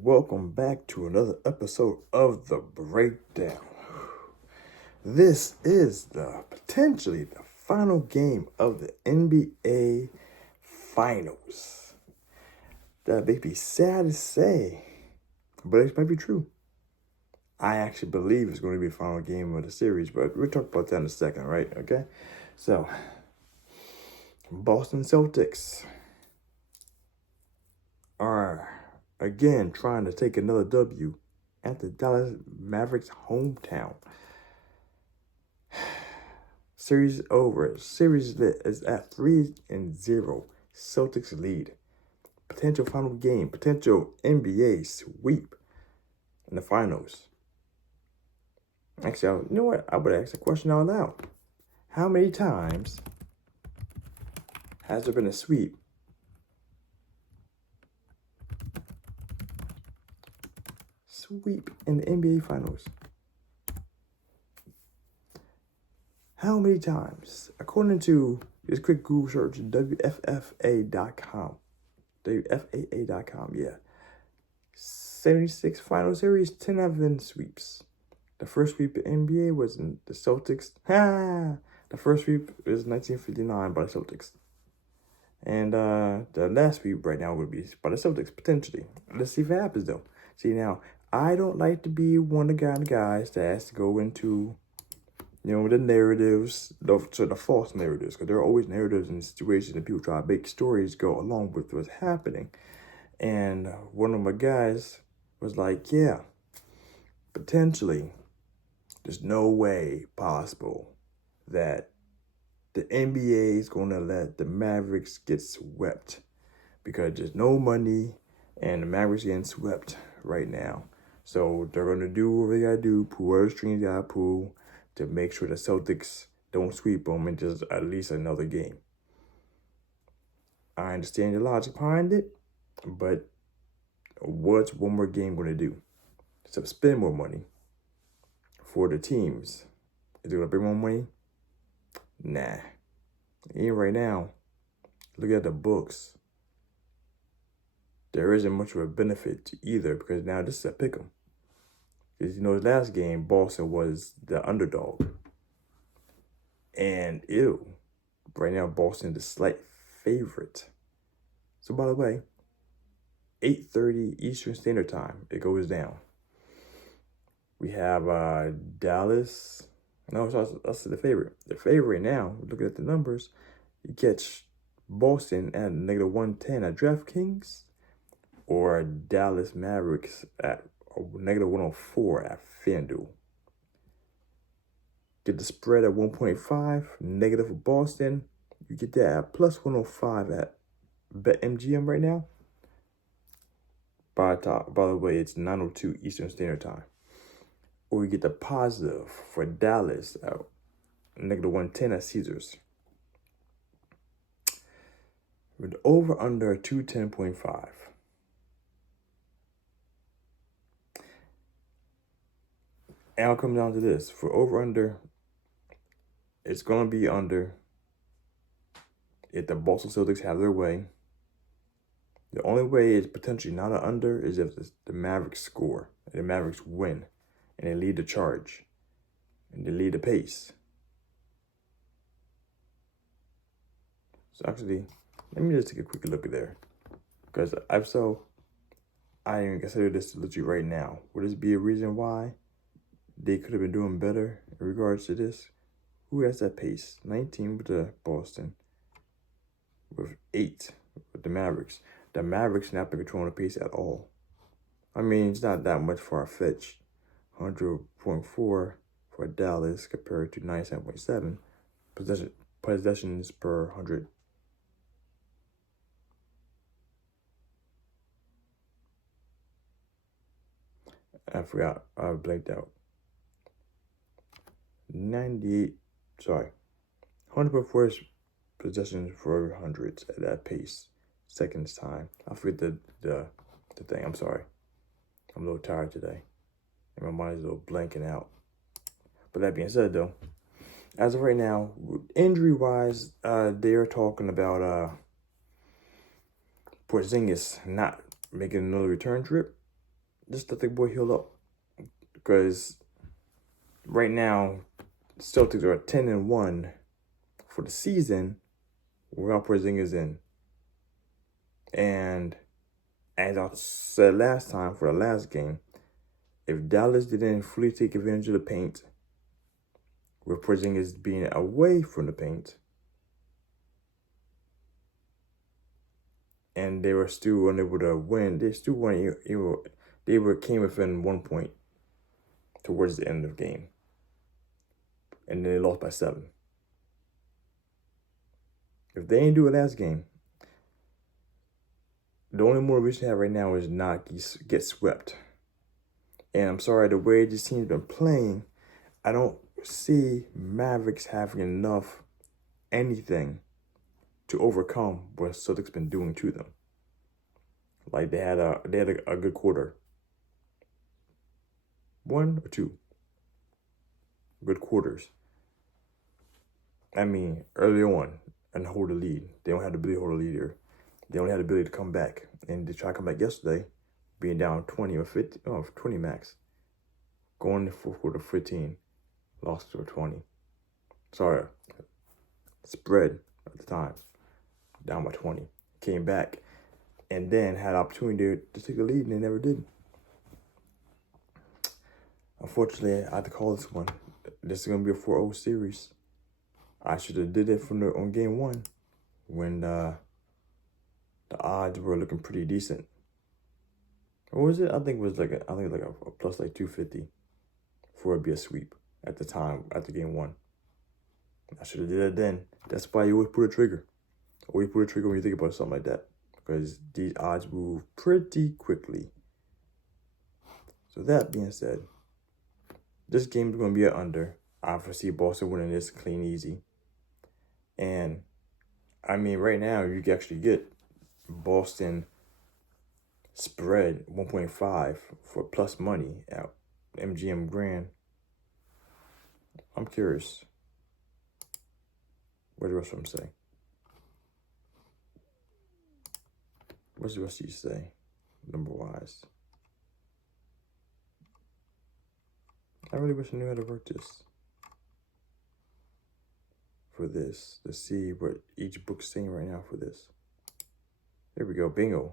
welcome back to another episode of The Breakdown. This is potentially the final game of the NBA Finals. That may be sad to say, but it might be true. I actually believe it's going to be the final game of the series, but we'll talk about that in a second, right? Okay? So, Boston Celtics are again trying to take another W at the Dallas Mavericks hometown. Series over. Series is at 3-0. Celtics lead. Potential final game. Potential NBA sweep in the finals. Actually, you know what? I would ask a question out loud. How many times has there been a sweep in the NBA Finals? How many times? According to this quick Google search, WFFA.com. WFAA.com, yeah. 76 final series, 10 of them sweeps. The first sweep in NBA was in the Celtics. The first sweep is 1959 by the Celtics. And the last sweep right now would be by the Celtics, potentially. Let's see if it happens, though. See, now, I don't like to be one of the guys that has to go into, the narratives, the false narratives, because there are always narratives in situations and people try to make stories go along with what's happening. And one of my guys was like, yeah, potentially, there's no way possible that the NBA is going to let the Mavericks get swept because there's no money and the Mavericks getting swept right now. So they're going to do what they got to do, pull whatever strings they got to pull to make sure the Celtics don't sweep them in just at least another game. I understand the logic behind it, but what's one more game going to do? So spend more money for the teams. Is it going to bring more money? Nah. Even right now, look at the books. There isn't much of a benefit to either because now this is a pick'em. Because, last game, Boston was the underdog. And, right now, Boston is the slight favorite. So, by the way, 8:30 Eastern Standard Time, it goes down. We have Dallas. No, that's the favorite. The favorite now, looking at the numbers, you catch Boston at -110 at DraftKings or Dallas Mavericks at -104 at FanDuel. Get the spread at 1.5, negative for Boston. You get that at +105 at BetMGM right now. By the way, it's 9:02 Eastern Standard Time. Or you get the positive for Dallas at -110 at Caesars. With over under 210.5. And I'll come down to this. For over under, it's going to be under if the Boston Celtics have their way. The only way it's potentially not an under is if the Mavericks score and the Mavericks win and they lead the charge and they lead the pace. So actually, let me just take a quick look at there. Because I even consider this literally right now. Would this be a reason why they could have been doing better in regards to this? Who has that pace? 19 with the Boston, with 8 with the Mavericks. The Mavericks not been controlling the pace at all. I mean, it's not that much far-fetched. 100.4 for Dallas compared to 97.7 possessions per 100. I forgot. I blanked out. 100.4 possessions for 100s at that pace. Seconds time. I forget the thing. I'm sorry. I'm a little tired today. And my mind is a little blanking out. But that being said, though, as of right now, injury-wise, they are talking about Porzingis not making another return trip. just let the boy heal up. Because right now, Celtics are 10-1 for the season without Porzingis in. And as I said last time for the last game, if Dallas didn't fully take advantage of the paint, with Porzingis being away from the paint, and they were still unable to win, they still won. They came within 1 point towards the end of the game, and then they lost by 7. If they ain't do it last game, the only motivation they have right now is not get swept. And I'm sorry, the way this team's been playing, I don't see Mavericks having enough anything to overcome what Celtics been doing to them. Like they had a good quarter. 1 or 2 good quarters. I mean, early on and hold the lead. They don't have the ability to hold the lead here. They only had the ability to come back. And they tried to come back yesterday, being down 20 or 50, 20 max. Going to fourth quarter 15, lost to 20. Sorry, spread at the time, down by 20. Came back and then had opportunity to take the lead, and they never did. Unfortunately, I had to call this one. This is going to be a 4-0 series. I should have did it on game 1 when the odds were looking pretty decent. What was it? I think it was like a plus like 250 for it to be a sweep at the time after game 1. I should have did it then. That's why you always pull a trigger. Always pull a trigger when you think about something like that, because these odds move pretty quickly. So that being said, this game is going to be an under. I foresee Boston winning this clean, easy. And, I mean, right now, you can actually get Boston spread 1.5 for plus money at MGM Grand. I'm curious. What does the rest of them say? What's the rest of you say, number-wise? I really wish I knew how to work this. For this, to see what each book's saying right now for this. There we go, bingo.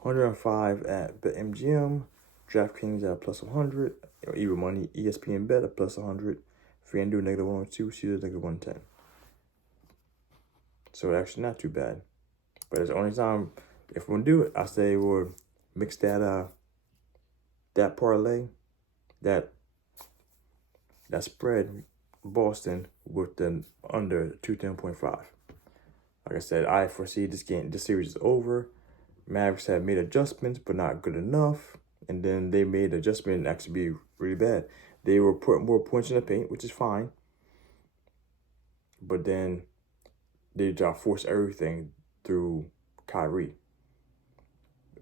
105 at BetMGM, DraftKings at plus 100, even money, ESPN Bet at plus 100, FanDuel negative 102, Caesars negative 110. So actually not too bad. But it's the only time, if we're gonna do it, I say we'll mix that parlay, that spread Boston with the under 210.5. Like I said, I foresee this series is over. Mavericks have made adjustments, but not good enough. And then they made adjustment and actually be really bad. They were putting more points in the paint, which is fine. But then they just force everything through Kyrie.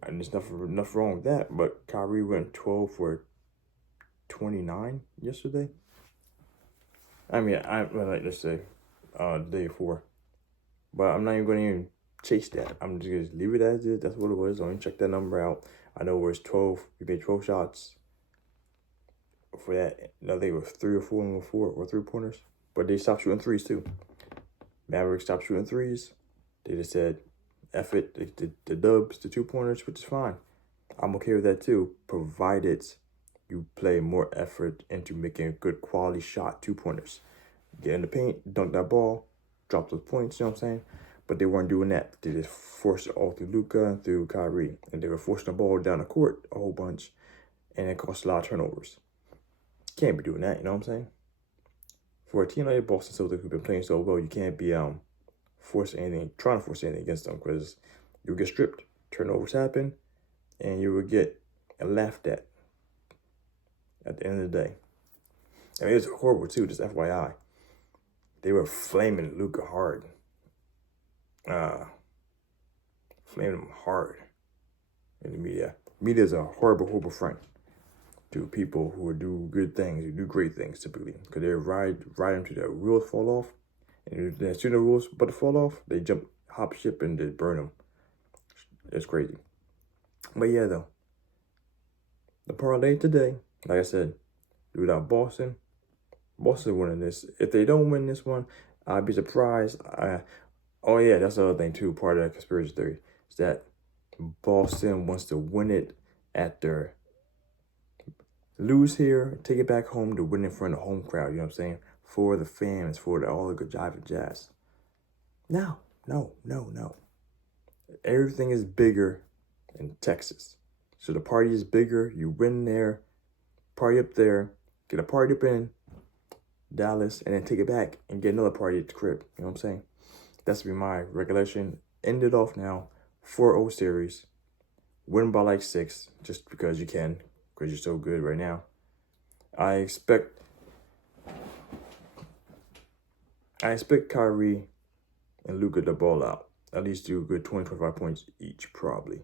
And there's nothing wrong with that. But Kyrie went 12 for 29 yesterday. I mean, let's say the day before. But I'm not even going to even chase that. I'm just going to leave it as is. That's what it was. Don't even check that number out. I know it was 12. We made 12 shots for that. I think it was 3 or 4 and 4 or 3-pointers. But they stopped shooting threes too. Mavericks stopped shooting threes. They just said, F it. They did the dubs, the 2-pointers, which is fine. I'm okay with that too, provided you play more effort into making a good quality shot, 2-pointers. Get in the paint, dunk that ball, drop those points, you know what I'm saying? But they weren't doing that. They just forced it all through Luka and through Kyrie. And they were forcing the ball down the court a whole bunch. And it cost a lot of turnovers. Can't be doing that, you know what I'm saying? For a team like Boston Celtics who've been playing so well, you can't be trying to force anything against them, because you'll get stripped. Turnovers happen, and you will get laughed at the end of the day. I mean, it was horrible too, just FYI. They were flaming Luka hard. Flaming him hard in the media. Media is a horrible, horrible friend to people who do good things, who do great things typically. Because they ride them to their wheels fall off. And as soon as the wheels about to fall off, they hop ship and they burn them. It's crazy. But yeah, though. The parlay today, like I said, without Boston winning this. If they don't win this one, I'd be surprised. Oh yeah, that's the other thing too. Part of that conspiracy theory is that Boston wants to win it after lose here, take it back home to win in front of the home crowd. You know what I'm saying? For the fans, for all the good jive and jazz. No. Everything is bigger in Texas. So the party is bigger. You win there, party up there, get a party up in Dallas, and then take it back and get another party at the crib. You know what I'm saying? That's be my regulation. Ended off now. 4-0 series. Win by like 6, just because you can, because you're so good right now. I expect Kyrie and Luka to ball out. At least do a good 20, 25 points each, probably.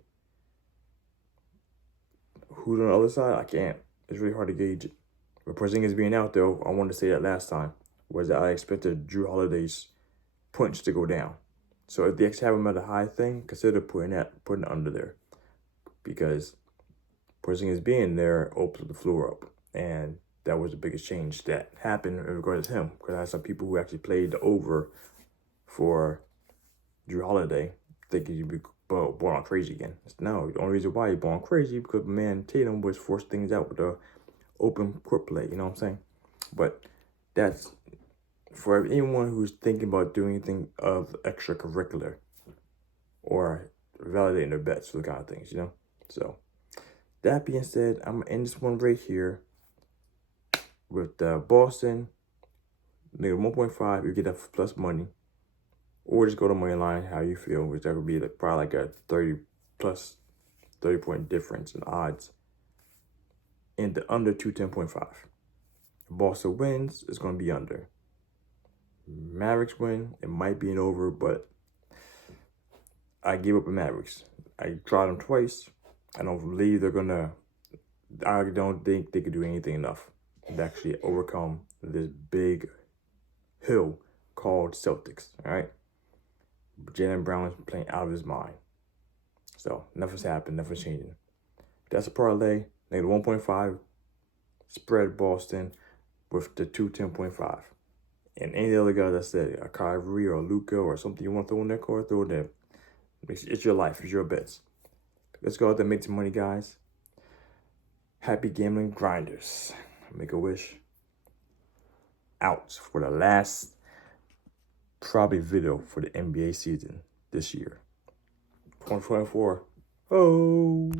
Who's on the other side? I can't. It's really hard to gauge it. But Porzingis being out, though, I wanted to say that last time, was that I expected Drew Holiday's points to go down. So if they actually have him at a high thing, consider putting it under there. Because Porzingis being there opens the floor up. And that was the biggest change that happened in regards to him. Because I had some people who actually played the over for Drew Holiday, thinking he'd be born crazy again. No, the only reason why he born crazy because man Tatum was forced things out with the open court play. You know what I'm saying? But that's for anyone who's thinking about doing anything of extracurricular or validating their bets, those kind of things. You know. So that being said, I'm gonna end this one right here with Boston. Nigga 1.5, you get that plus money. Or just go to money line, how you feel, which that would be like probably like a 30 point difference in odds. And the under 210.5. If Boston wins, it's going to be under. Mavericks win, it might be an over, but I gave up on Mavericks. I tried them twice. I don't believe they're going to, I don't think they could do anything enough to actually overcome this big hill called Celtics, all right? Jaylen Brown is playing out of his mind. So, nothing's happened, nothing's changing. That's a parlay. Negative 1.5. Spread Boston with the 210.5. And any other guy that said a Kyrie or a Luka or something you want to throw in there, throw it there. It's your life, it's your bets. Let's go out there and make some money, guys. Happy gambling grinders. Make a wish. Out for the last probably video for the NBA season this year. 2024. Oh.